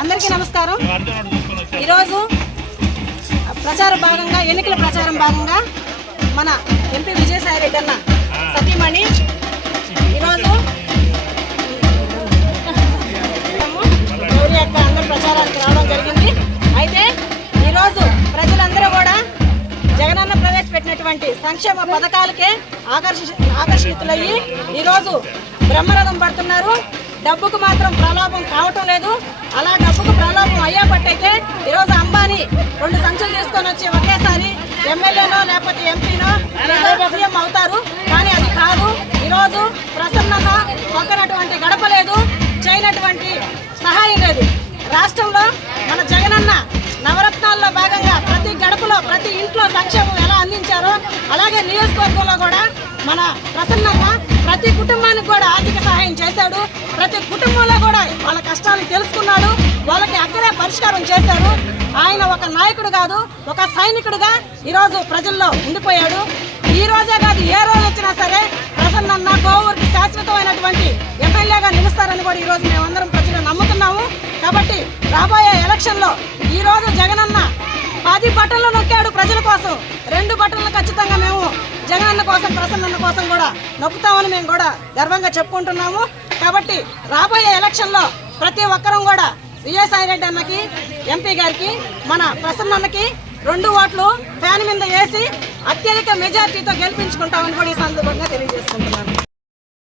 అందరికీ నమస్కారం. ఈరోజు ప్రచార భాగంగా ఎన్నికల ప్రచారం భాగంగా మన ఎంపీ విజయసాయి రెడ్డి అన్న సతీమణి ఈరోజు గౌరీ అక్క అందరూ ప్రచారానికి రావడం జరిగింది. అయితే ఈరోజు ప్రజలందరూ కూడా జగనన్న ప్రవేశపెట్టినటువంటి సంక్షేమ పథకాలకే ఆకర్షితులయ్యి ఈరోజు బ్రహ్మరథం పడుతున్నారు. డబ్బుకు మాత్రం ప్రలోభం కావటం లేదు. అలా డబ్బుకు ప్రలోభం అయ్యేపట్టయితే ఈరోజు అంబానీ 2 సంచులు తీసుకొని వచ్చి ఒకేసారి ఎమ్మెల్యేనో లేకపోతే ఎంపీనో సీఎం అవుతారు. కానీ అది కాదు. ఈరోజు ప్రసన్నన్న ఒక్కనటువంటి గడప లేదు, చేయనటువంటి సహాయం లేదు. రాష్ట్రంలో మన జగనన్న నవరత్నాల్లో భాగంగా ప్రతి గడపలో ప్రతి ఇంట్లో సంక్షేమం ఎలా అందించారో అలాగే నియోజకవర్గంలో కూడా మన ప్రసన్నన్న ప్రతి కుటుంబానికి కూడా ఆర్థిక సహాయం చేశాడు. ప్రతి కుటుంబంలో కూడా వాళ్ళ కష్టాలను తెలుసుకున్నాడు, వాళ్ళకి అక్కడే పరిష్కారం చేశాడు. ఆయన ఒక నాయకుడు కాదు, ఒక సైనికుడిగా ఈరోజు ప్రజల్లో ఉండిపోయాడు. ఈ రోజే కాదు, ఏ రోజు వచ్చినా సరే ప్రసన్నన్న కోవూరుకి శాశ్వతమైనటువంటి ఎమ్మెల్యేగా నిలుస్తారని కూడా ఈరోజు మేమందరం ప్రజలు నమ్ముతున్నాము. కాబట్టి రాబోయే ఎలక్షన్లో ఈరోజు జగనన్న 10 బటన్లు నొక్కాడు ప్రజల కోసం. 2 బటన్లు ఖచ్చితంగా మేము జగనన్న కోసం ప్రసన్నన్న కోసం కూడా నొక్కుతామని మేము కూడా గర్వంగా చెప్పుకుంటున్నాము. కాబట్టి రాబోయే ఎలక్షన్లో ప్రతి ఒక్కరం కూడా విజయసాయి రెడ్డి అన్నకి, ఎంపీ గారికి, మన ప్రసన్నన్నకి 2 ఓట్లు ఫ్యాన్ మీద వేసి అత్యధిక మెజార్టీతో గెలిపించుకుంటామని కూడా ఈ సందర్భంగా తెలియజేసుకుంటున్నాను.